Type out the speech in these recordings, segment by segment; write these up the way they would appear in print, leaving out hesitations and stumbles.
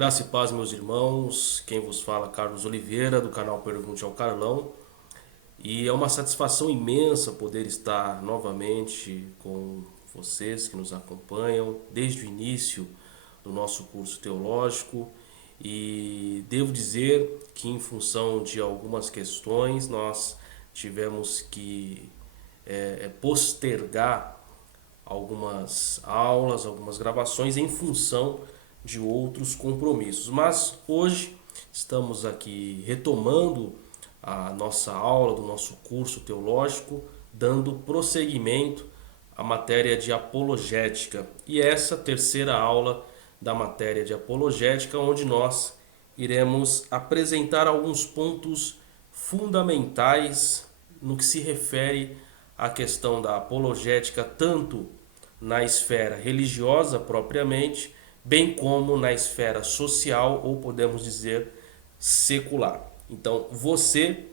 Graça e paz, meus irmãos. Quem vos fala, Carlos Oliveira, do canal Pergunte ao Carlão. E é uma satisfação imensa poder estar novamente com vocês que nos acompanham desde o início do nosso curso teológico. E devo dizer que, em função de algumas questões, nós tivemos que postergar algumas aulas, algumas gravações em função de outros compromissos. Mas hoje estamos aqui retomando a nossa aula do nosso curso teológico, dando prosseguimento à matéria de apologética. E essa terceira aula da matéria de apologética, onde nós iremos apresentar alguns pontos fundamentais no que se refere à questão da apologética, tanto na esfera religiosa propriamente, bem como na esfera social, ou podemos dizer secular. Então, você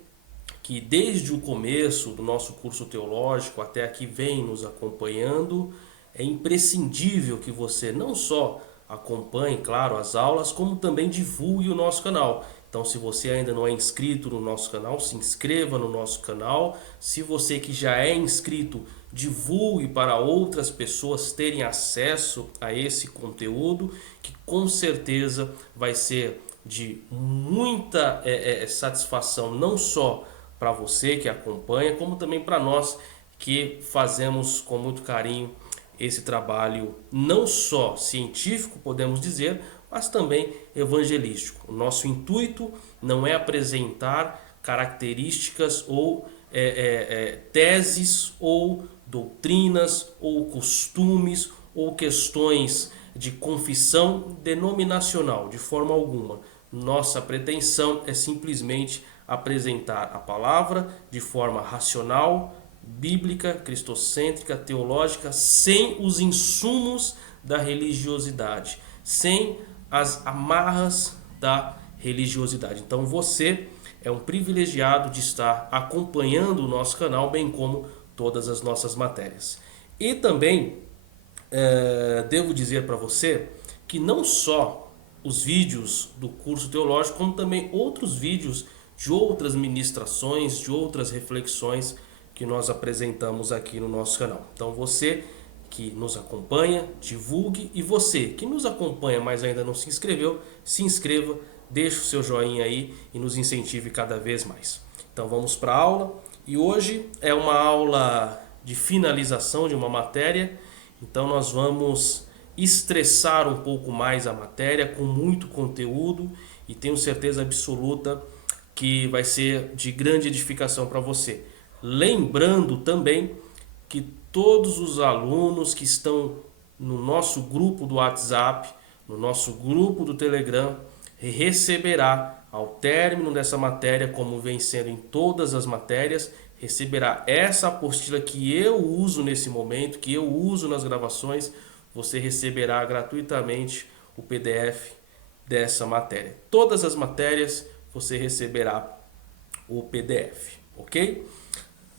que desde o começo do nosso curso teológico até aqui vem nos acompanhando, é imprescindível que você não só acompanhe, claro, as aulas, como também divulgue o nosso canal. Então, se você ainda não é inscrito no nosso canal, se inscreva no nosso canal. Se você que já é inscrito, divulgue para outras pessoas terem acesso a esse conteúdo, que com certeza vai ser de muita satisfação, não só para você que acompanha, como também para nós que fazemos com muito carinho esse trabalho, não só científico, podemos dizer, mas também evangelístico. O nosso intuito não é apresentar características ou teses ou doutrinas ou costumes ou questões de confissão denominacional, de forma alguma. Nossa pretensão é simplesmente apresentar a palavra de forma racional, bíblica, cristocêntrica, teológica, sem os insumos da religiosidade, sem as amarras da religiosidade. Então você é um privilegiado de estar acompanhando o nosso canal, bem como todas as nossas matérias. E também devo dizer para você que não só os vídeos do curso teológico, como também outros vídeos de outras ministrações, de outras reflexões que nós apresentamos aqui no nosso canal. Então você que nos acompanha, divulgue, e você que nos acompanha, mas ainda não se inscreveu, se inscreva, deixe o seu joinha aí e nos incentive cada vez mais. Então vamos para a aula, e hoje é uma aula de finalização de uma matéria, então nós vamos estressar um pouco mais a matéria com muito conteúdo, e tenho certeza absoluta que vai ser de grande edificação para você. Lembrando também que todos os alunos que estão no nosso grupo do WhatsApp, no nosso grupo do Telegram, receberá ao término dessa matéria, como vem sendo em todas as matérias, receberá essa apostila que eu uso nesse momento, que eu uso nas gravações. Você receberá gratuitamente o PDF dessa matéria. Todas as matérias você receberá o PDF, ok?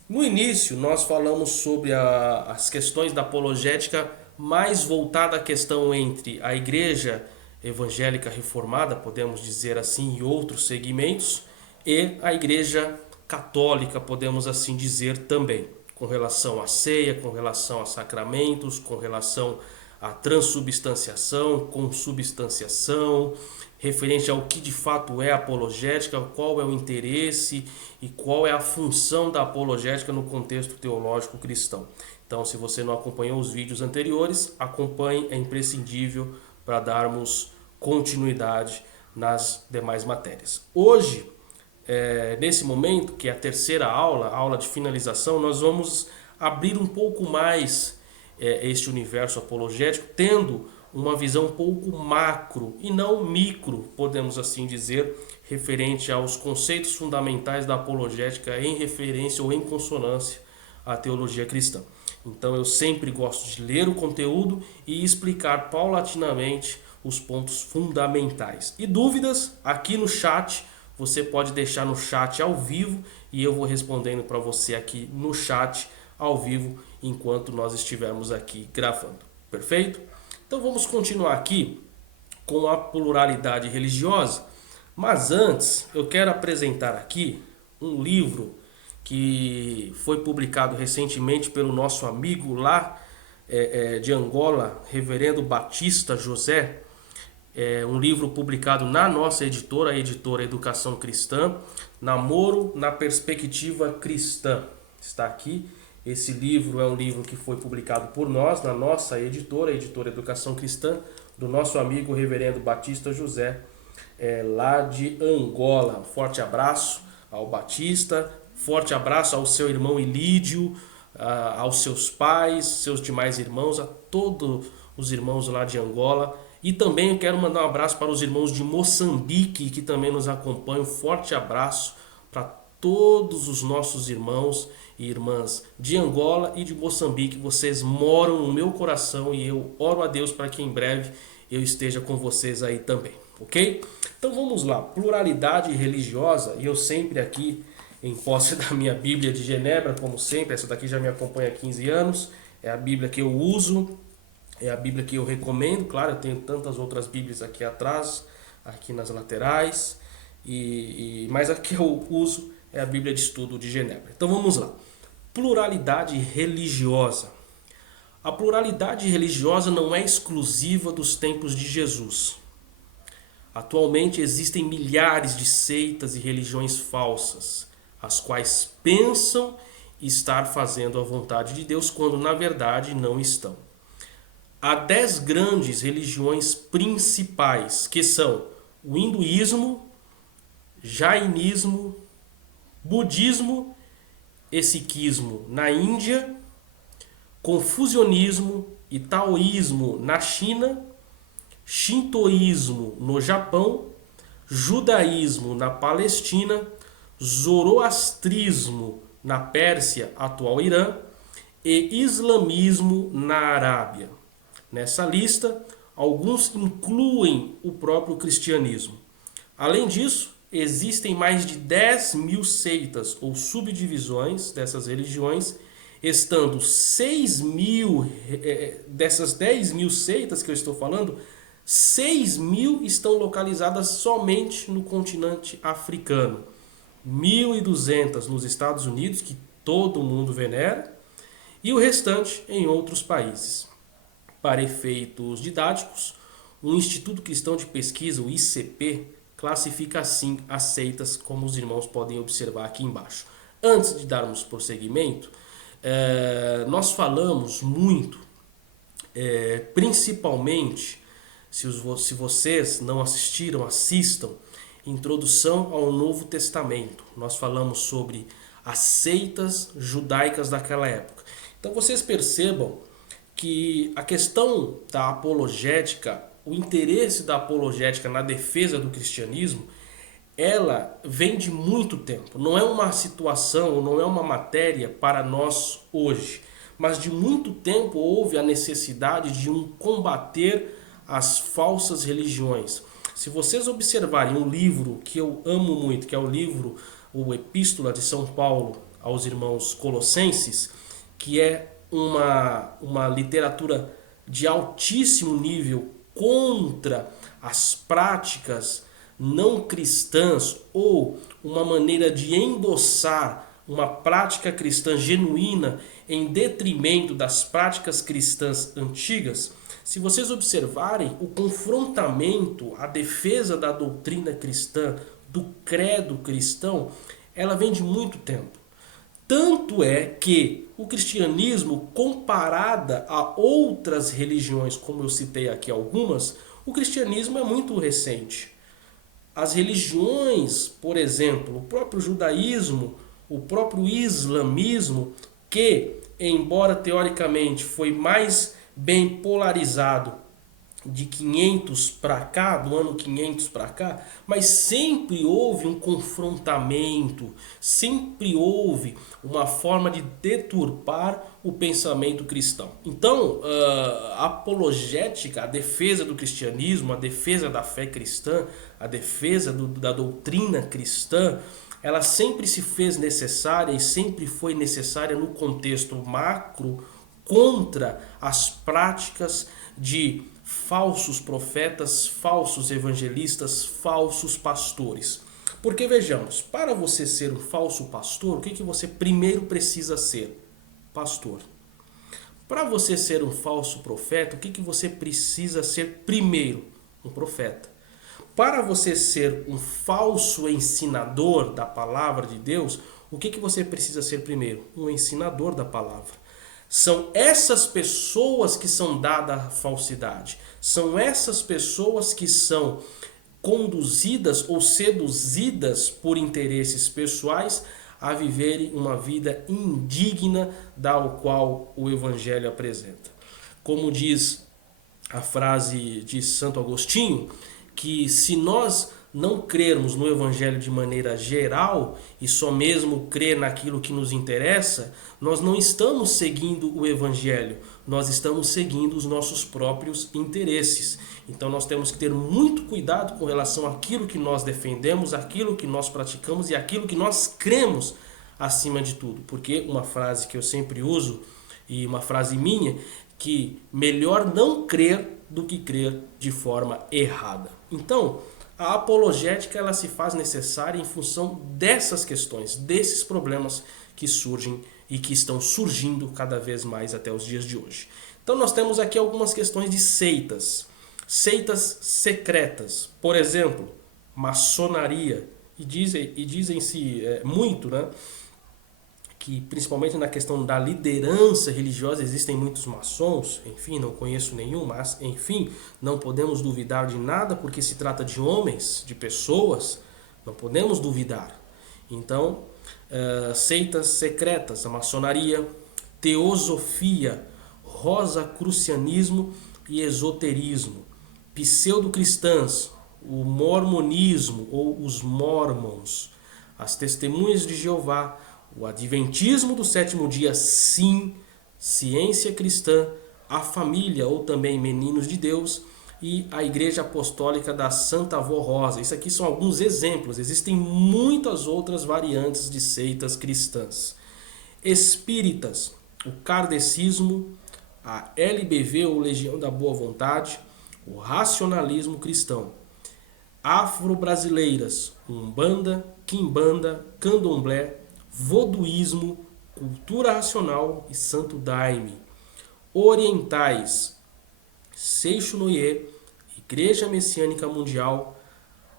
No início nós falamos sobre as questões da apologética, mais voltada à questão entre a igreja evangélica reformada, podemos dizer assim, e outros segmentos, e a igreja católica, podemos assim dizer também, com relação à ceia, com relação a sacramentos, com relação à transubstanciação, consubstanciação, referente ao que de fato é apologética, qual é o interesse e qual é a função da apologética no contexto teológico cristão. Então, se você não acompanhou os vídeos anteriores, acompanhe, é imprescindível para darmos continuidade nas demais matérias. Hoje, nesse momento, que é a terceira aula, a aula de finalização, nós vamos abrir um pouco mais este universo apologético, tendo uma visão um pouco macro e não micro, podemos assim dizer, referente aos conceitos fundamentais da apologética em referência ou em consonância à teologia cristã. Então eu sempre gosto de ler o conteúdo e explicar paulatinamente os pontos fundamentais. E dúvidas, aqui no chat, você pode deixar no chat ao vivo e eu vou respondendo para você aqui no chat ao vivo enquanto nós estivermos aqui gravando. Perfeito? Então vamos continuar aqui com a pluralidade religiosa. Mas antes, eu quero apresentar aqui um livro que foi publicado recentemente pelo nosso amigo lá de Angola, Reverendo Batista José. É um livro publicado na nossa editora, a editora Educação Cristã, Namoro na Perspectiva Cristã. Está aqui. Esse livro é um livro que foi publicado por nós, na nossa editora, a editora Educação Cristã, do nosso amigo Reverendo Batista José, lá de Angola. Forte abraço ao Batista, forte abraço ao seu irmão Ilídio, aos seus pais, seus demais irmãos, a todos os irmãos lá de Angola. E também eu quero mandar um abraço para os irmãos de Moçambique, que também nos acompanham. Forte abraço para todos os nossos irmãos e irmãs de Angola e de Moçambique. Vocês moram no meu coração e eu oro a Deus para que em breve eu esteja com vocês aí também, ok? Então vamos lá, pluralidade religiosa, e eu sempre aqui em posse da minha Bíblia de Genebra, como sempre. Essa daqui já me acompanha há 15 anos, é a Bíblia que eu uso, é a Bíblia que eu recomendo. Claro, eu tenho tantas outras Bíblias aqui atrás, aqui nas laterais, mas a que eu uso é a Bíblia de Estudo de Genebra. Então vamos lá. Pluralidade religiosa. A pluralidade religiosa não é exclusiva dos tempos de Jesus. Atualmente existem milhares de seitas e religiões falsas, as quais pensam estar fazendo a vontade de Deus quando na verdade não estão. Há 10 grandes religiões principais, que são o hinduísmo, jainismo, budismo e sikhismo na Índia, confucionismo e taoísmo na China, shintoísmo no Japão, judaísmo na Palestina, zoroastrismo na Pérsia, atual Irã, e islamismo na Arábia. Nessa lista, alguns incluem o próprio cristianismo. Além disso, existem mais de 10 mil seitas ou subdivisões dessas religiões, estando 6 mil, dessas 10 mil seitas que eu estou falando, 6 mil estão localizadas somente no continente africano, 1.200 nos Estados Unidos, que todo mundo venera, e o restante em outros países. Para efeitos didáticos, o Instituto Cristão de Pesquisa, o ICP, classifica assim as seitas, como os irmãos podem observar aqui embaixo. Antes de darmos prosseguimento, nós falamos muito, principalmente, se vocês não assistiram, assistam, Introdução ao Novo Testamento. Nós falamos sobre as seitas judaicas daquela época. Então vocês percebam que a questão da apologética, o interesse da apologética na defesa do cristianismo, ela vem de muito tempo. Não é uma situação, não é uma matéria para nós hoje, mas de muito tempo houve a necessidade de combater as falsas religiões. Se vocês observarem um livro que eu amo muito, que é o livro, o Epístola de São Paulo aos irmãos colossenses, que é uma literatura de altíssimo nível contra as práticas não cristãs, ou uma maneira de endossar uma prática cristã genuína em detrimento das práticas cristãs antigas. Se vocês observarem o confrontamento, a defesa da doutrina cristã, do credo cristão, ela vem de muito tempo. Tanto é que o cristianismo, comparada a outras religiões, como eu citei aqui algumas, o cristianismo é muito recente. As religiões, por exemplo, o próprio judaísmo, o próprio islamismo, que, embora teoricamente foi mais bem polarizado de 500 para cá, do ano 500 para cá, mas sempre houve um confrontamento, sempre houve uma forma de deturpar o pensamento cristão. Então, a apologética, a defesa do cristianismo, a defesa da fé cristã, a defesa da doutrina cristã, ela sempre se fez necessária e sempre foi necessária no contexto macro contra as práticas de falsos profetas, falsos evangelistas, falsos pastores. Porque vejamos, para você ser um falso pastor, o que você primeiro precisa ser? Pastor. Para você ser um falso profeta, o que você precisa ser primeiro? Um profeta. Para você ser um falso ensinador da palavra de Deus, o que você precisa ser primeiro? Um ensinador da palavra. São essas pessoas que são dadas à falsidade. São essas pessoas que são conduzidas ou seduzidas por interesses pessoais a viverem uma vida indigna da qual o Evangelho apresenta. Como diz a frase de Santo Agostinho, que se nós não crermos no Evangelho de maneira geral e só mesmo crer naquilo que nos interessa, nós não estamos seguindo o Evangelho, nós estamos seguindo os nossos próprios interesses. Então nós temos que ter muito cuidado com relação àquilo que nós defendemos, àquilo que nós praticamos e àquilo que nós cremos acima de tudo. Porque uma frase que eu sempre uso, e uma frase minha, que melhor não crer do que crer de forma errada. Então, a apologética ela se faz necessária em função dessas questões, desses problemas que surgem e que estão surgindo cada vez mais até os dias de hoje. Então nós temos aqui algumas questões de seitas, seitas secretas, por exemplo, maçonaria, e dizem-se muito, né, que principalmente na questão da liderança religiosa existem muitos maçons, enfim, não conheço nenhum, mas enfim, não podemos duvidar de nada porque se trata de homens, de pessoas, não podemos duvidar. Então, seitas secretas, a maçonaria, teosofia, rosacrucianismo e esoterismo, pseudo-cristãs, o mormonismo ou os mormons, as testemunhas de Jeová, o adventismo do sétimo dia, sim, ciência cristã, a família ou também meninos de Deus e a Igreja Apostólica da Santa Avó Rosa. Isso aqui são alguns exemplos, existem muitas outras variantes de seitas cristãs. Espíritas, o kardecismo, a LBV ou Legião da Boa Vontade, o racionalismo cristão. Afro-brasileiras, Umbanda, Quimbanda, Candomblé, Voduísmo, Cultura Racional e Santo Daime. Orientais, Seixo Noye, Igreja Messiânica Mundial,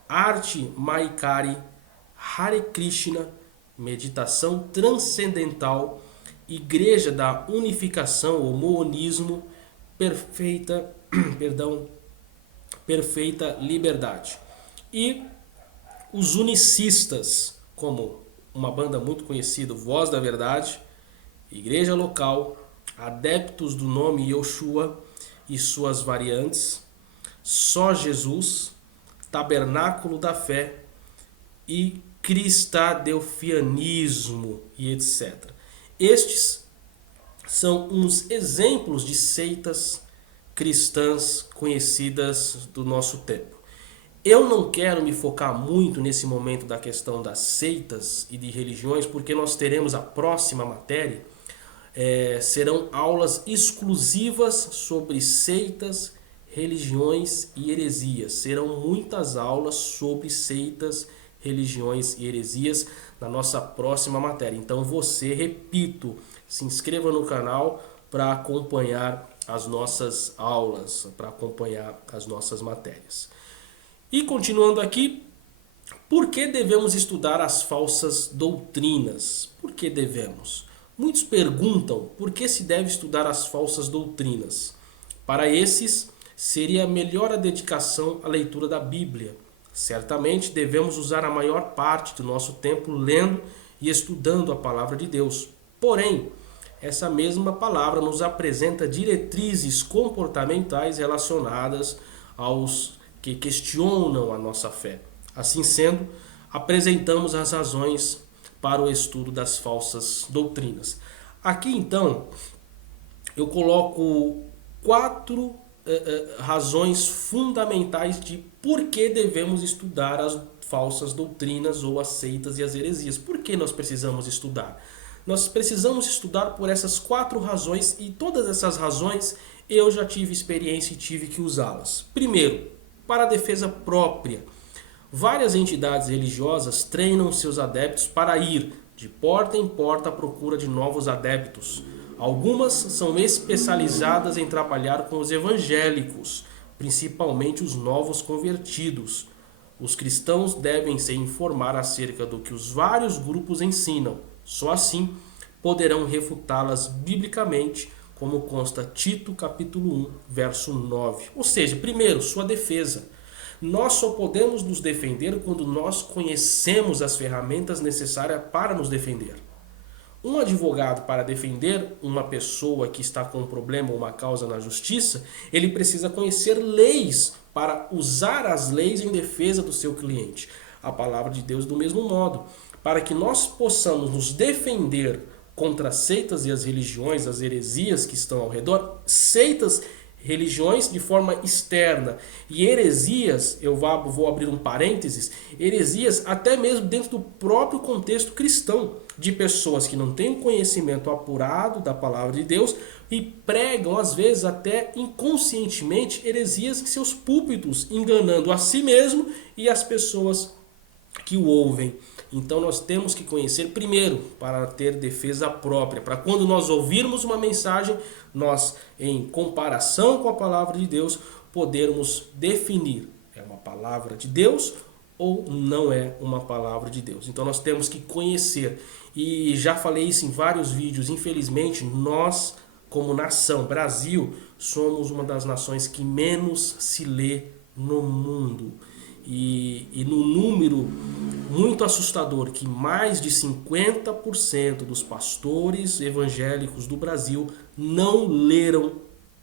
Arte Mahikari, Hare Krishna, Meditação Transcendental, Igreja da Unificação ou Monismo, Perfeita Liberdade. E os unicistas, como uma banda muito conhecida, Voz da Verdade, Igreja Local, Adeptos do Nome Yoshua e suas variantes, Só Jesus, Tabernáculo da Fé e Cristadelfianismo e etc. Estes são uns exemplos de seitas cristãs conhecidas do nosso tempo. Eu não quero me focar muito nesse momento da questão das seitas e de religiões, porque nós teremos a próxima matéria, serão aulas exclusivas sobre seitas, religiões e heresias. Serão muitas aulas sobre seitas, religiões e heresias na nossa próxima matéria. Então você, repito, se inscreva no canal para acompanhar as nossas aulas, para acompanhar as nossas matérias. E continuando aqui, por que devemos estudar as falsas doutrinas? Por que devemos? Muitos perguntam por que se deve estudar as falsas doutrinas. Para esses, seria melhor a dedicação à leitura da Bíblia. Certamente devemos usar a maior parte do nosso tempo lendo e estudando a palavra de Deus. Porém, essa mesma palavra nos apresenta diretrizes comportamentais relacionadas aos que questionam a nossa fé. Assim sendo, apresentamos as razões para o estudo das falsas doutrinas. Aqui então, eu coloco 4 razões fundamentais de por que devemos estudar as falsas doutrinas ou as seitas e as heresias. Por que nós precisamos estudar? Nós precisamos estudar por essas 4 razões, e todas essas razões Eu já tive experiência e tive que usá-las. Primeiro, para a defesa própria. Várias entidades religiosas treinam seus adeptos para ir de porta em porta à procura de novos adeptos. Algumas são especializadas em trabalhar com os evangélicos, principalmente os novos convertidos. Os cristãos devem se informar acerca do que os vários grupos ensinam. Só assim poderão refutá-las biblicamente, como consta Tito capítulo 1, verso 9. Ou seja, primeiro, sua defesa. Nós só podemos nos defender quando nós conhecemos as ferramentas necessárias para nos defender. Um advogado, para defender uma pessoa que está com um problema ou uma causa na justiça, ele precisa conhecer leis para usar as leis em defesa do seu cliente. A palavra de Deus do mesmo modo. Para que nós possamos nos defender contra as seitas e as religiões, as heresias que estão ao redor, seitas, religiões de forma externa e heresias, eu vou abrir um parênteses, heresias até mesmo dentro do próprio contexto cristão, de pessoas que não têm conhecimento apurado da palavra de Deus e pregam, às vezes até inconscientemente, heresias em seus púlpitos, enganando a si mesmo e as pessoas que o ouvem. Então nós temos que conhecer primeiro para ter defesa própria, para quando nós ouvirmos uma mensagem, nós, em comparação com a palavra de Deus, podermos definir: é uma palavra de Deus ou não é uma palavra de Deus. Então nós temos que conhecer, e já falei isso em vários vídeos, infelizmente nós, como nação, Brasil, somos uma das nações que menos se lê no mundo. E no número muito assustador que mais de 50% dos pastores evangélicos do Brasil não leram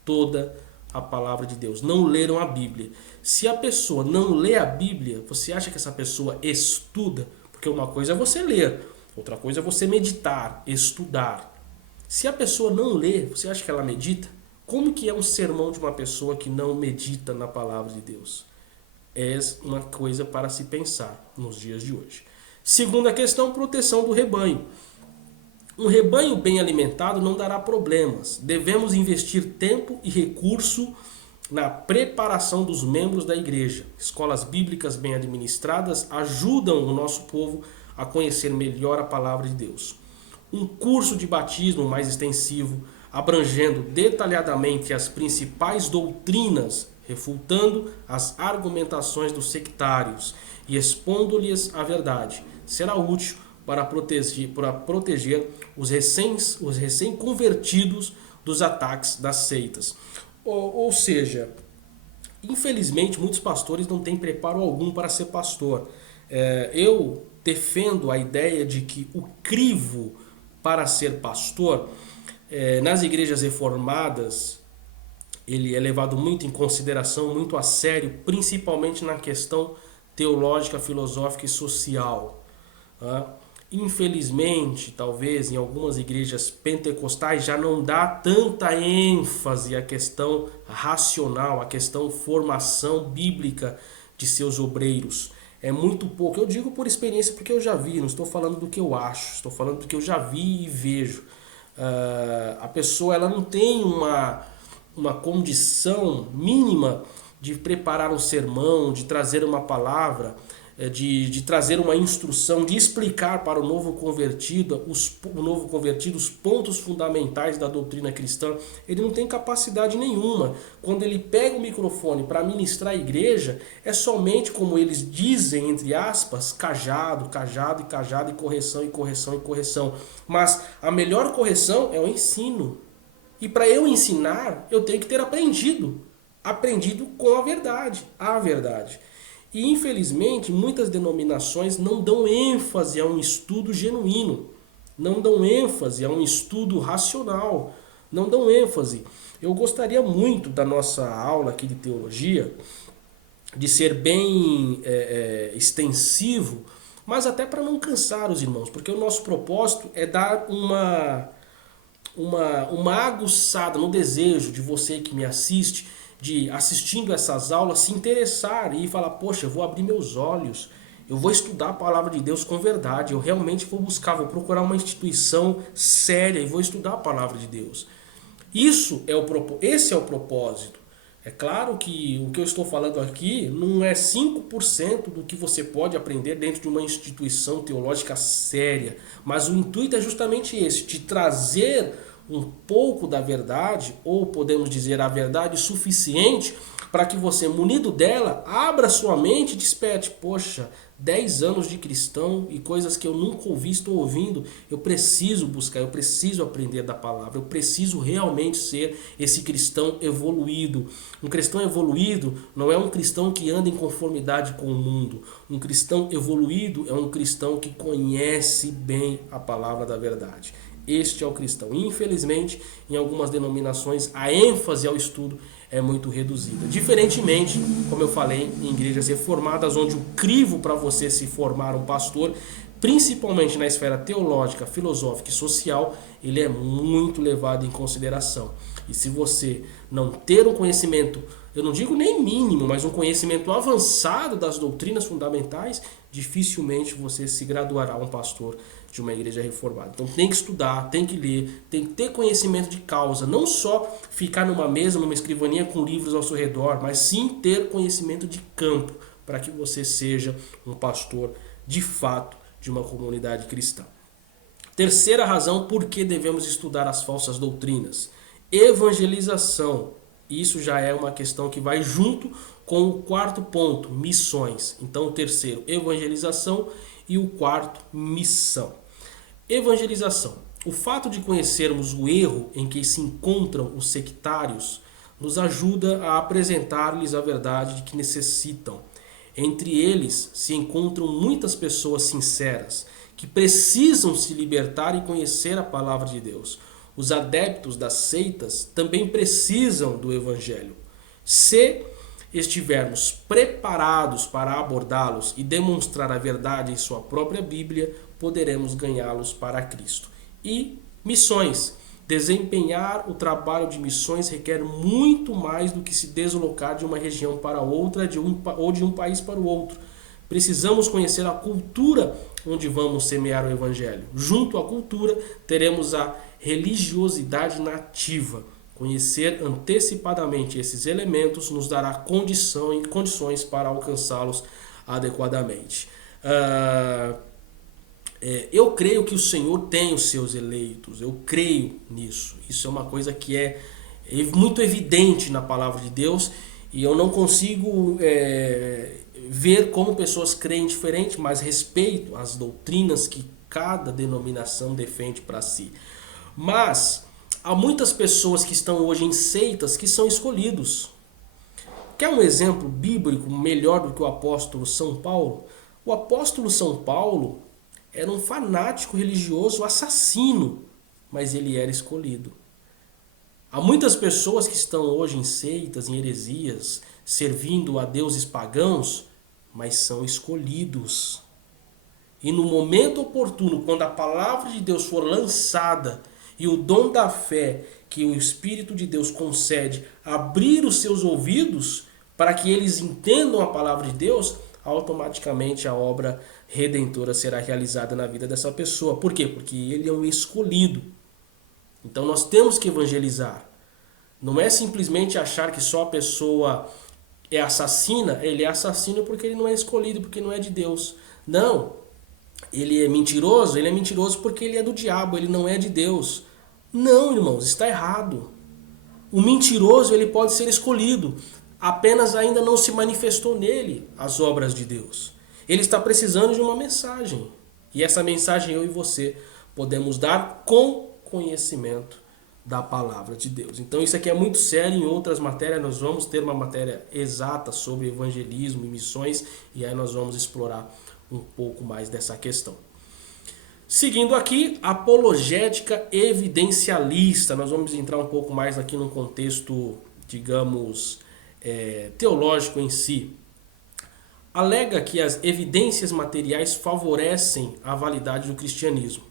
toda a palavra de Deus, não leram a Bíblia. Se a pessoa não lê a Bíblia, você acha que essa pessoa estuda? Porque uma coisa é você ler, outra coisa é você meditar, estudar. Se a pessoa não lê, você acha que ela medita? Como que é um sermão de uma pessoa que não medita na palavra de Deus? É uma coisa para se pensar nos dias de hoje. Segunda questão, proteção do rebanho. Um rebanho bem alimentado não dará problemas. Devemos investir tempo e recurso na preparação dos membros da igreja. Escolas bíblicas bem administradas ajudam o nosso povo a conhecer melhor a palavra de Deus. Um curso de batismo mais extensivo, abrangendo detalhadamente as principais doutrinas, refutando as argumentações dos sectários e expondo-lhes a verdade, será útil para proteger os recém-convertidos dos ataques das seitas. Ou seja, infelizmente muitos pastores não têm preparo algum para ser pastor. Eu defendo a ideia de que o crivo para ser pastor, nas igrejas reformadas, ele é levado muito em consideração, muito a sério, principalmente na questão teológica, filosófica e social. Infelizmente, talvez em algumas igrejas pentecostais já não dá tanta ênfase à questão racional, à questão formação bíblica de seus obreiros. É muito pouco. Eu digo por experiência porque eu já vi, não estou falando do que eu acho, estou falando do que eu já vi e vejo. A pessoa ela não tem uma condição mínima de preparar um sermão, de trazer uma palavra, de trazer uma instrução, de explicar para o novo convertido os pontos fundamentais da doutrina cristã. Ele não tem capacidade nenhuma. Quando ele pega o microfone para ministrar a igreja, é somente, como eles dizem, entre aspas, cajado, cajado e cajado, e correção, e correção, e correção. Mas a melhor correção é o ensino. E para eu ensinar, eu tenho que ter aprendido com a verdade. E infelizmente muitas denominações não dão ênfase a um estudo genuíno, não dão ênfase a um estudo racional, não dão ênfase. Eu gostaria muito da nossa aula aqui de teologia de ser bem extensivo, mas até para não cansar os irmãos, porque o nosso propósito é dar uma aguçada no desejo de você que me assiste, de assistindo essas aulas se interessar e falar: poxa, eu vou abrir meus olhos, eu vou estudar a palavra de Deus com verdade, eu realmente vou procurar uma instituição séria e vou estudar a palavra de Deus. Esse é o propósito. É claro que o que eu estou falando aqui não é 5% do que você pode aprender dentro de uma instituição teológica séria, mas o intuito é justamente esse, te trazer um pouco da verdade, ou podemos dizer a verdade suficiente para que você, munido dela, abra sua mente e desperte. Poxa, 10 anos de cristão e coisas que eu nunca ouvi, estou ouvindo. Eu preciso buscar, eu preciso aprender da palavra, eu preciso realmente ser esse cristão evoluído. Um cristão evoluído não é um cristão que anda em conformidade com o mundo. Um cristão evoluído é um cristão que conhece bem a palavra da verdade. Este é o cristão. Infelizmente, em algumas denominações, a ênfase ao estudo é muito reduzida. Diferentemente, como eu falei, em igrejas reformadas, onde o crivo para você se formar um pastor, principalmente na esfera teológica, filosófica e social, ele é muito levado em consideração. E se você não ter um conhecimento, eu não digo nem mínimo, mas um conhecimento avançado das doutrinas fundamentais, dificilmente você se graduará um pastor de uma igreja reformada. Então tem que estudar, tem que ler, tem que ter conhecimento de causa, não só ficar numa mesa, numa escrivaninha com livros ao seu redor, mas sim ter conhecimento de campo, para que você seja um pastor de fato de uma comunidade cristã. Terceira razão por que devemos estudar as falsas doutrinas: evangelização. Isso já é uma questão que vai junto com o quarto ponto, missões. Então, o terceiro, evangelização, e o quarto, missão. Evangelização. O fato de conhecermos o erro em que se encontram os sectários nos ajuda a apresentar-lhes a verdade de que necessitam. Entre eles se encontram muitas pessoas sinceras que precisam se libertar e conhecer a palavra de Deus. Os adeptos das seitas também precisam do Evangelho. Se estivermos preparados para abordá-los e demonstrar a verdade em sua própria Bíblia, poderemos ganhá-los para Cristo. E missões. Desempenhar o trabalho de missões requer muito mais do que se deslocar de uma região para outra ou de um país para o outro. Precisamos conhecer a cultura onde vamos semear o Evangelho. Junto à cultura, teremos a religiosidade nativa. Conhecer antecipadamente esses elementos nos dará condições para alcançá-los adequadamente. Eu creio que o Senhor tem os seus eleitos, eu creio nisso. Isso é uma coisa que é muito evidente na palavra de Deus e eu não consigo ver como pessoas creem diferente, mas respeito as doutrinas que cada denominação defende para si. Mas há muitas pessoas que estão hoje em seitas que são escolhidos. Quer um exemplo bíblico melhor do que o apóstolo São Paulo? O apóstolo São Paulo era um fanático religioso assassino, mas ele era escolhido. Há muitas pessoas que estão hoje em seitas, em heresias, servindo a deuses pagãos, mas são escolhidos. E no momento oportuno, quando a palavra de Deus for lançada e o dom da fé que o Espírito de Deus concede abrir os seus ouvidos para que eles entendam a palavra de Deus, automaticamente a obra redentora será realizada na vida dessa pessoa. Por quê? Porque ele é um escolhido. Então nós temos que evangelizar. Não é simplesmente achar que só a pessoa é assassina, ele é assassino porque ele não é escolhido, porque não é de Deus. Não. Ele é mentiroso porque ele é do diabo, ele não é de Deus. Não, irmãos, está errado. O mentiroso ele pode ser escolhido, apenas ainda não se manifestou nele as obras de Deus. Ele está precisando de uma mensagem. E essa mensagem eu e você podemos dar com conhecimento da palavra de Deus. Então isso aqui é muito sério. Em outras matérias nós vamos ter uma matéria exata sobre evangelismo e missões. E aí nós vamos explorar um pouco mais dessa questão. Seguindo aqui, apologética evidencialista. Nós vamos entrar um pouco mais aqui num contexto, digamos, teológico em si. Alega que as evidências materiais favorecem a validade do cristianismo.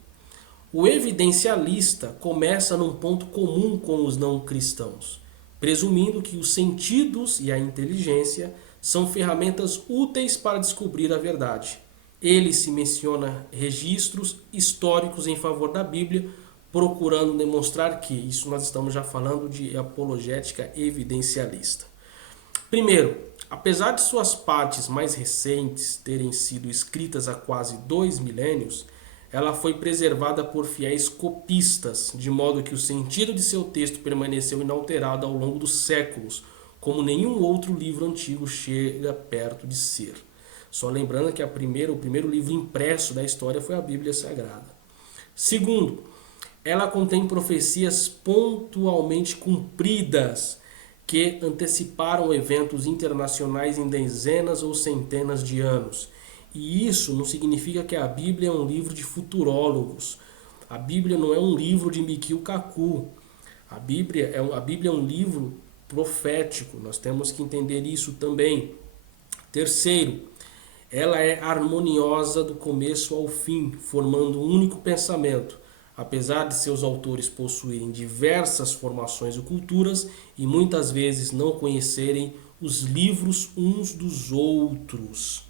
O evidencialista começa num ponto comum com os não cristãos, presumindo que os sentidos e a inteligência são ferramentas úteis para descobrir a verdade. Ele se menciona registros históricos em favor da Bíblia, procurando demonstrar que, isso nós estamos já falando de apologética evidencialista. Primeiro, apesar de suas partes mais recentes terem sido escritas há quase 2 milênios, ela foi preservada por fiéis copistas, de modo que o sentido de seu texto permaneceu inalterado ao longo dos séculos, como nenhum outro livro antigo chega perto de ser. Só lembrando que o primeiro livro impresso da história foi a Bíblia Sagrada. Segundo, ela contém profecias pontualmente cumpridas que anteciparam eventos internacionais em dezenas ou centenas de anos. E isso não significa que a Bíblia é um livro de futurólogos. A Bíblia não é um livro de Mikio Kaku. A Bíblia é um livro profético. Nós temos que entender isso também. Terceiro, ela é harmoniosa do começo ao fim, formando um único pensamento. Apesar de seus autores possuírem diversas formações e culturas e muitas vezes não conhecerem os livros uns dos outros.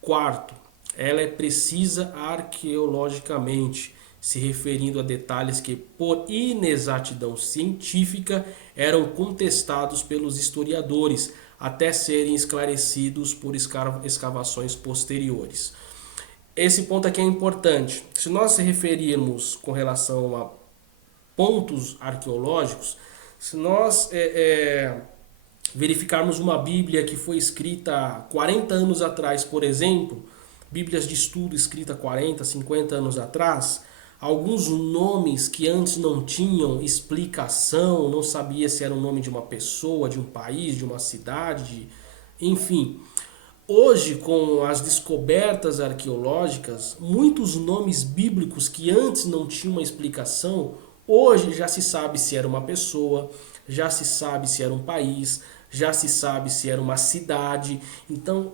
Quarto, ela é precisa arqueologicamente, se referindo a detalhes que, por inexatidão científica, eram contestados pelos historiadores, até serem esclarecidos por escavações posteriores. Esse ponto aqui é importante. Se nós se referirmos com relação a pontos arqueológicos, se nós verificarmos uma Bíblia que foi escrita há 40 anos atrás, por exemplo, Bíblias de estudo escrita 40, 50 anos atrás, alguns nomes que antes não tinham explicação, não sabia se era o nome de uma pessoa, de um país, de uma cidade, enfim. Hoje, com as descobertas arqueológicas, muitos nomes bíblicos que antes não tinham uma explicação, hoje já se sabe se era uma pessoa, já se sabe se era um país, já se sabe se era uma cidade. Então,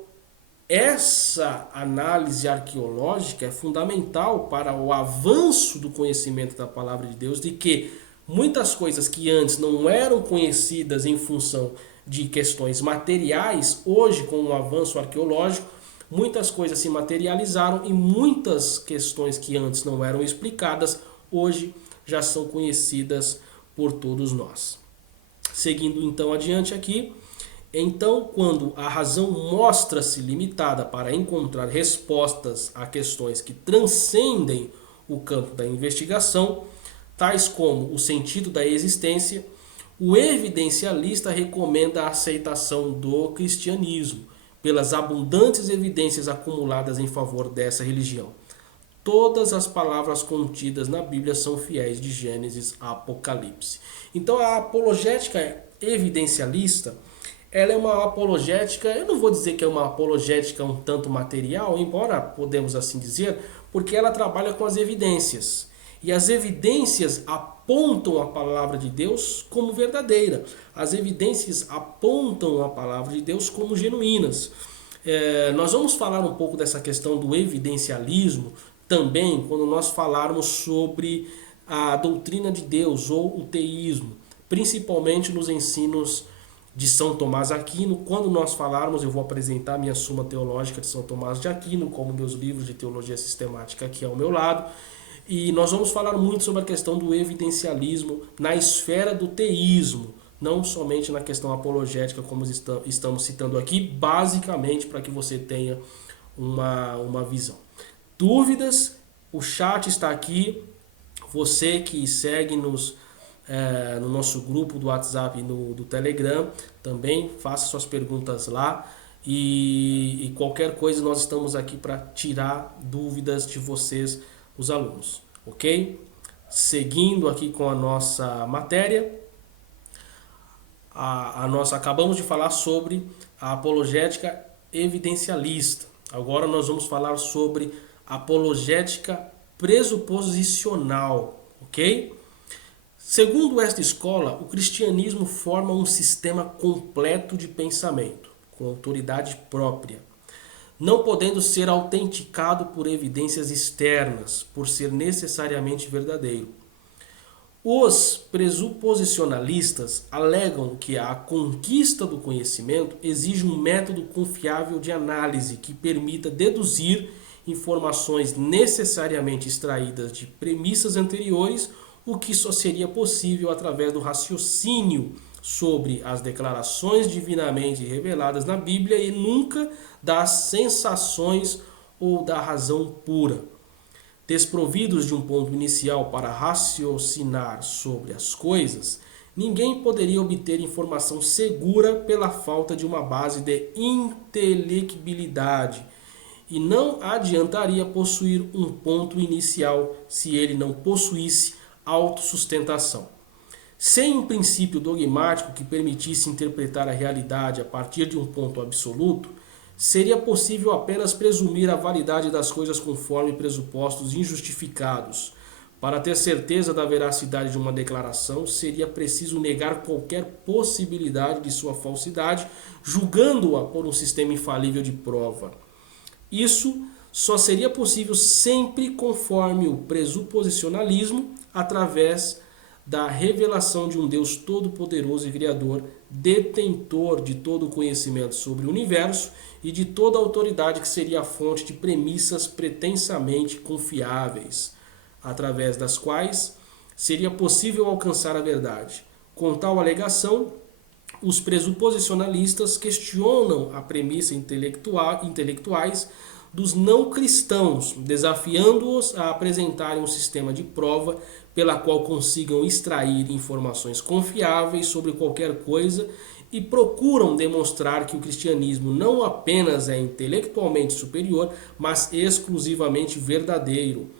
essa análise arqueológica é fundamental para o avanço do conhecimento da palavra de Deus, de que muitas coisas que antes não eram conhecidas em função de questões materiais, hoje com o avanço arqueológico, muitas coisas se materializaram e muitas questões que antes não eram explicadas, hoje já são conhecidas por todos nós. Seguindo então adiante aqui, então quando a razão mostra-se limitada para encontrar respostas a questões que transcendem o campo da investigação, tais como o sentido da existência, o evidencialista recomenda a aceitação do cristianismo, pelas abundantes evidências acumuladas em favor dessa religião. Todas as palavras contidas na Bíblia são fiéis de Gênesis a Apocalipse. Então a apologética evidencialista, ela é uma apologética, eu não vou dizer que é uma apologética um tanto material, embora podemos assim dizer, porque ela trabalha com as evidências. E as evidências apontam a palavra de Deus como verdadeira. As evidências apontam a palavra de Deus como genuínas. Nós vamos falar um pouco dessa questão do evidencialismo também quando nós falarmos sobre a doutrina de Deus ou o teísmo, principalmente nos ensinos de São Tomás Aquino. Quando nós falarmos, eu vou apresentar minha Suma Teológica de São Tomás de Aquino, como meus livros de teologia sistemática aqui ao meu lado. E nós vamos falar muito sobre a questão do evidencialismo na esfera do teísmo, não somente na questão apologética, como estamos citando aqui, basicamente para que você tenha uma visão. Dúvidas? O chat está aqui. Você que segue-nos no nosso grupo do WhatsApp e do Telegram, também faça suas perguntas lá. E qualquer coisa, nós estamos aqui para tirar dúvidas de vocês, os alunos, ok? Seguindo aqui com a nossa matéria, nós acabamos de falar sobre a apologética evidencialista. Agora nós vamos falar sobre apologética pressuposicional, ok? Segundo esta escola, o cristianismo forma um sistema completo de pensamento, com autoridade própria, não podendo ser autenticado por evidências externas, por ser necessariamente verdadeiro. Os pressuposicionalistas alegam que a conquista do conhecimento exige um método confiável de análise que permita deduzir informações necessariamente extraídas de premissas anteriores, o que só seria possível através do raciocínio sobre as declarações divinamente reveladas na Bíblia e nunca das sensações ou da razão pura. Desprovidos de um ponto inicial para raciocinar sobre as coisas, ninguém poderia obter informação segura pela falta de uma base de inteligibilidade, e não adiantaria possuir um ponto inicial se ele não possuísse autossustentação. Sem um princípio dogmático que permitisse interpretar a realidade a partir de um ponto absoluto, seria possível apenas presumir a validade das coisas conforme pressupostos injustificados. Para ter certeza da veracidade de uma declaração, seria preciso negar qualquer possibilidade de sua falsidade, julgando-a por um sistema infalível de prova. Isso só seria possível sempre conforme o pressuposicionalismo, através da revelação de um Deus todo-poderoso e criador, detentor de todo o conhecimento sobre o universo e de toda a autoridade que seria a fonte de premissas pretensamente confiáveis, através das quais seria possível alcançar a verdade. Com tal alegação, os pressuposicionalistas questionam a premissa intelectuais dos não cristãos, desafiando-os a apresentarem um sistema de prova pela qual consigam extrair informações confiáveis sobre qualquer coisa e procuram demonstrar que o cristianismo não apenas é intelectualmente superior, mas exclusivamente verdadeiro.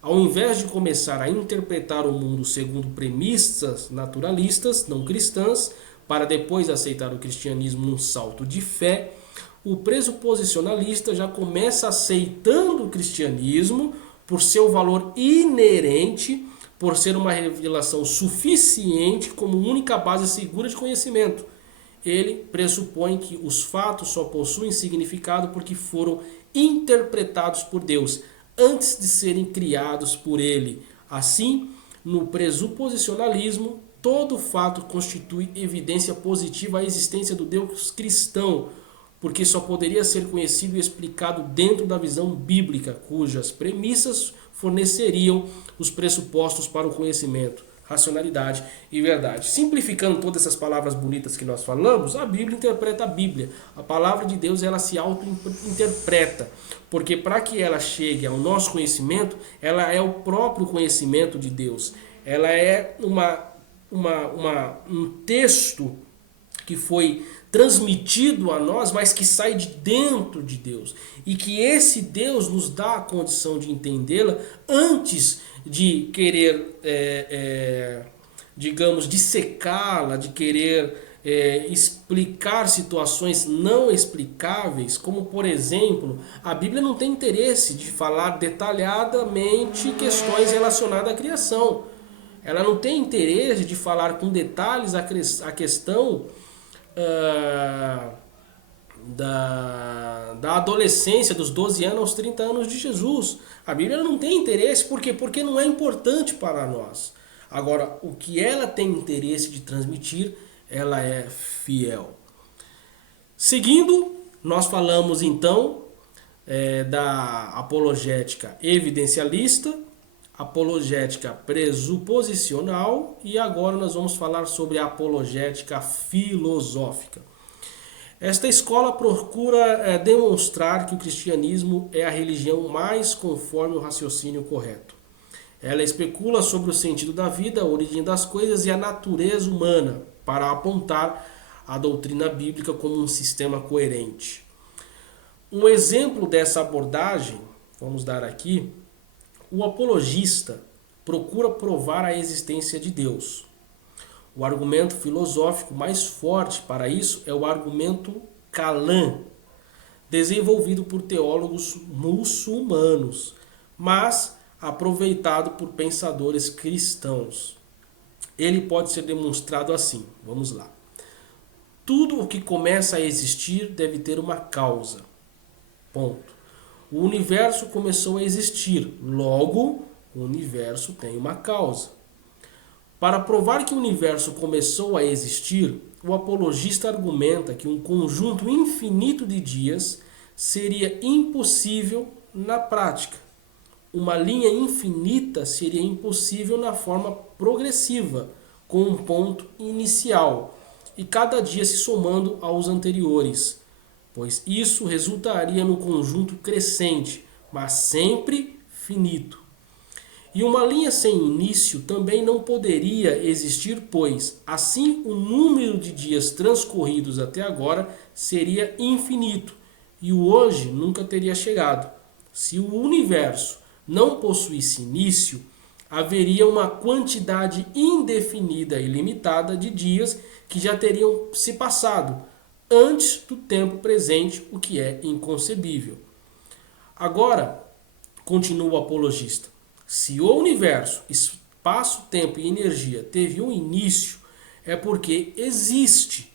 Ao invés de começar a interpretar o mundo segundo premissas naturalistas, não cristãs, para depois aceitar o cristianismo num salto de fé, o pressuposicionalista já começa aceitando o cristianismo por seu valor inerente, por ser uma revelação suficiente como única base segura de conhecimento. Ele pressupõe que os fatos só possuem significado porque foram interpretados por Deus, antes de serem criados por ele. Assim, no pressuposicionalismo, todo fato constitui evidência positiva à existência do Deus cristão, porque só poderia ser conhecido e explicado dentro da visão bíblica, cujas premissas forneceriam os pressupostos para o conhecimento, racionalidade e verdade. Simplificando todas essas palavras bonitas que nós falamos, a Bíblia interpreta a Bíblia. A palavra de Deus, ela se auto-interpreta, porque para que ela chegue ao nosso conhecimento, ela é o próprio conhecimento de Deus. Ela é um texto que foi transmitido a nós, mas que sai de dentro de Deus. E que esse Deus nos dá a condição de entendê-la antes de querer, digamos, dissecá-la, de querer explicar situações não explicáveis, como, por exemplo, a Bíblia não tem interesse de falar detalhadamente questões relacionadas à criação. Ela não tem interesse de falar com detalhes a questão da adolescência, dos 12 anos aos 30 anos de Jesus. A Bíblia não tem interesse, por quê? Porque não é importante para nós. Agora, o que ela tem interesse de transmitir, ela é fiel. Seguindo, nós falamos então da apologética evidencialista, apologética pressuposicional, e agora nós vamos falar sobre a apologética filosófica. Esta escola procura demonstrar que o cristianismo é a religião mais conforme o raciocínio correto. Ela especula sobre o sentido da vida, a origem das coisas e a natureza humana, para apontar a doutrina bíblica como um sistema coerente. Um exemplo dessa abordagem, vamos dar aqui, o apologista procura provar a existência de Deus. O argumento filosófico mais forte para isso é o argumento Kalam, desenvolvido por teólogos muçulmanos, mas aproveitado por pensadores cristãos. Ele pode ser demonstrado assim, vamos lá. Tudo o que começa a existir deve ter uma causa. Ponto. O universo começou a existir, logo o universo tem uma causa. Para provar que o universo começou a existir, o apologista argumenta que um conjunto infinito de dias seria impossível na prática. uma linha infinita seria impossível na forma progressiva, com um ponto inicial, e cada dia se somando aos anteriores, pois isso resultaria no conjunto crescente, mas sempre finito. E uma linha sem início também não poderia existir, pois, assim, o número de dias transcorridos até agora seria infinito, e o hoje nunca teria chegado. Se o universo não possuísse início, haveria uma quantidade indefinida e limitada de dias que já teriam se passado antes do tempo presente, o que é inconcebível. Agora, continua o apologista, se o universo, espaço, tempo e energia teve um início, é porque existe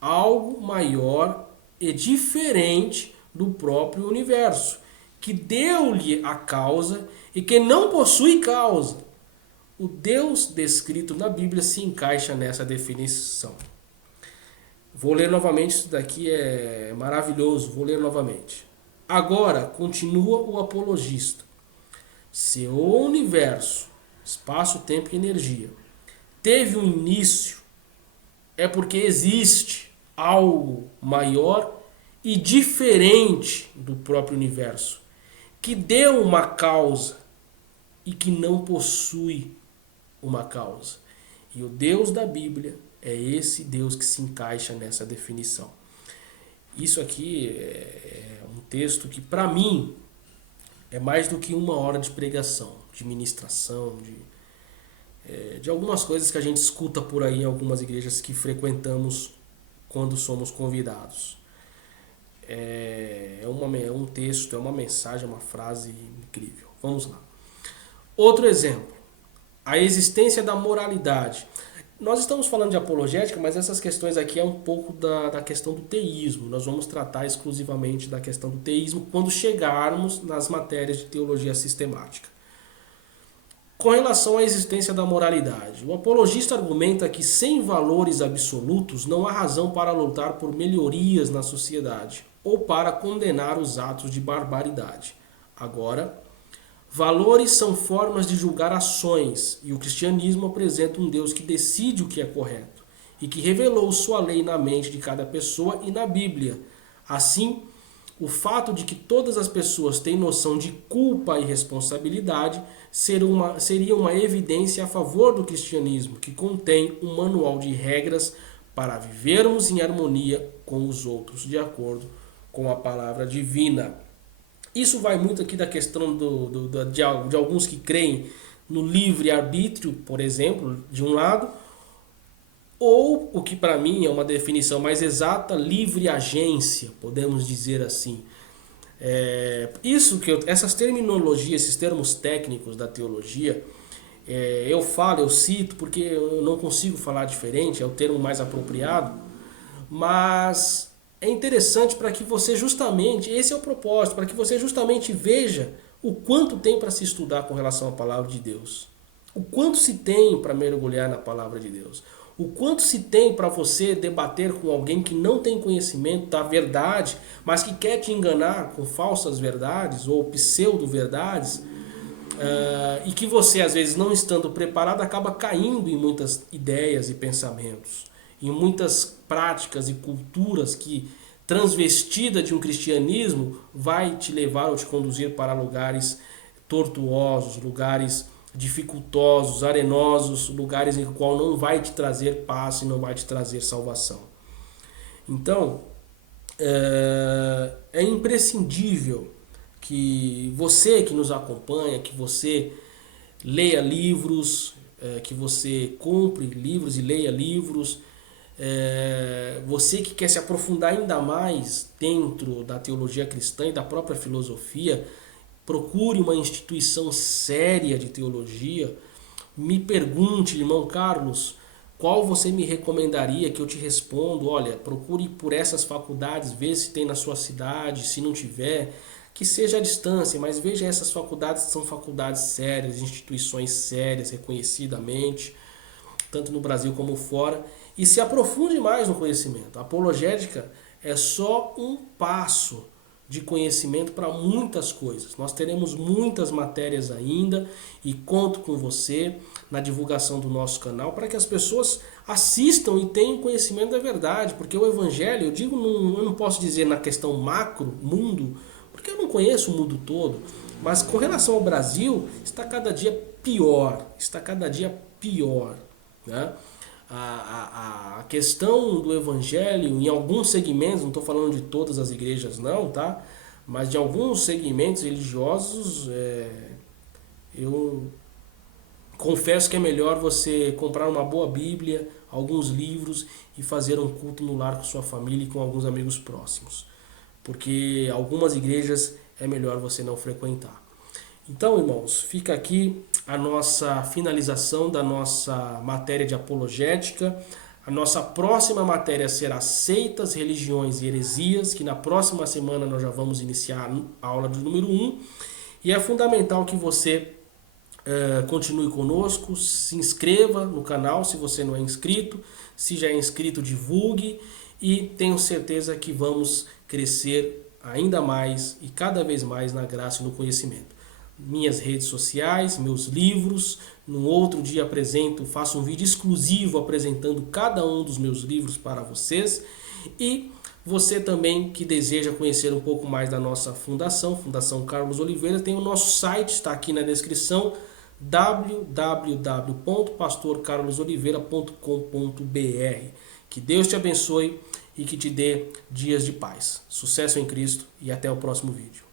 algo maior e diferente do próprio universo, que deu-lhe a causa e que não possui causa. O Deus descrito na Bíblia se encaixa nessa definição. Vou ler novamente, isso daqui é maravilhoso, vou ler novamente. Agora, continua o apologista. Se o universo, espaço, tempo e energia, teve um início, é porque existe algo maior e diferente do próprio universo, que deu uma causa e que não possui uma causa. E o Deus da Bíblia é esse Deus que se encaixa nessa definição. Isso aqui é um texto que, para mim, é mais do que uma hora de pregação, de ministração, de algumas coisas que a gente escuta por aí em algumas igrejas que quando somos convidados. É um texto, é uma mensagem, é uma frase incrível. Vamos lá. Outro exemplo, a existência da moralidade. Nós estamos falando de apologética, mas essas questões aqui é um pouco da questão do teísmo. Nós vamos tratar exclusivamente da questão do teísmo quando chegarmos nas matérias de teologia sistemática. Com relação à existência da moralidade, o apologista argumenta que sem valores absolutos não há razão para lutar por melhorias na sociedade ou para condenar os atos de barbaridade. Agora, valores são formas de julgar ações, e o cristianismo apresenta um Deus que decide o que é correto e que revelou sua lei na mente de cada pessoa e na Bíblia. Assim, o fato de que todas as pessoas têm noção de culpa e responsabilidade seria uma evidência a favor do cristianismo, que contém um manual de regras para vivermos em harmonia com os outros, de acordo com a palavra divina. Isso vai muito aqui da questão de alguns que creem no livre-arbítrio, por exemplo, de um lado, ou, o que para mim é uma definição mais exata, livre-agência, podemos dizer assim. Essas terminologias, esses termos técnicos da teologia, eu cito, porque eu não consigo falar diferente, é o termo mais apropriado, mas é interessante para que você justamente, esse é o propósito, para que você justamente veja o quanto tem para se estudar com relação à palavra de Deus. O quanto se tem para mergulhar na palavra de Deus. O quanto se tem para você debater com alguém que não tem conhecimento da verdade, mas que quer te enganar com falsas verdades ou pseudo-verdades, e que você, às vezes, não estando preparado, acaba caindo em muitas ideias e pensamentos, em muitas práticas e culturas que, transvestida de um cristianismo, vai te levar ou te conduzir para lugares tortuosos, lugares dificultosos, arenosos, lugares em que qual não vai te trazer paz e não vai te trazer salvação. Então, é imprescindível que você que nos acompanha, que você leia livros, que você compre livros e leia livros, você que quer se aprofundar ainda mais dentro da teologia cristã e da própria filosofia, procure uma instituição séria de teologia. Me pergunte, irmão Carlos, qual você me recomendaria que eu te respondo? Olha, procure por essas faculdades, vê se tem na sua cidade, se não tiver, que seja à distância, mas veja essas faculdades que são faculdades sérias, instituições sérias, reconhecidamente, tanto no Brasil como fora, e se aprofunde mais no conhecimento. A apologética é só um passo de conhecimento para muitas coisas. Nós teremos muitas matérias ainda e conto com você na divulgação do nosso canal para que as pessoas assistam e tenham conhecimento da verdade, porque o Evangelho, eu digo, eu não posso dizer na questão macro, mundo, porque eu não conheço o mundo todo, mas com relação ao Brasil, está cada dia pior, né? A questão do evangelho em alguns segmentos, não estou falando de todas as igrejas não, tá? Mas de alguns segmentos religiosos, eu confesso que é melhor você comprar uma boa Bíblia, alguns livros e fazer um culto no lar com sua família e com alguns amigos próximos. Porque algumas igrejas é melhor você não frequentar. Então, irmãos, fica aqui a nossa finalização da nossa matéria de apologética. A nossa próxima matéria será Seitas, Religiões e Heresias, que na próxima semana nós já vamos iniciar a aula de número 1. E é fundamental que você continue conosco, se inscreva no canal se você não é inscrito, se já é inscrito, divulgue, e tenho certeza que vamos crescer ainda mais e cada vez mais na graça e no conhecimento. Minhas redes sociais, meus livros. Num outro dia faço um vídeo exclusivo apresentando cada um dos meus livros para vocês. E você também que deseja conhecer um pouco mais da nossa fundação, Fundação Carlos Oliveira, tem o nosso site, está aqui na descrição, www.pastorcarlosoliveira.com.br. Que Deus te abençoe e que te dê dias de paz. Sucesso em Cristo e até o próximo vídeo.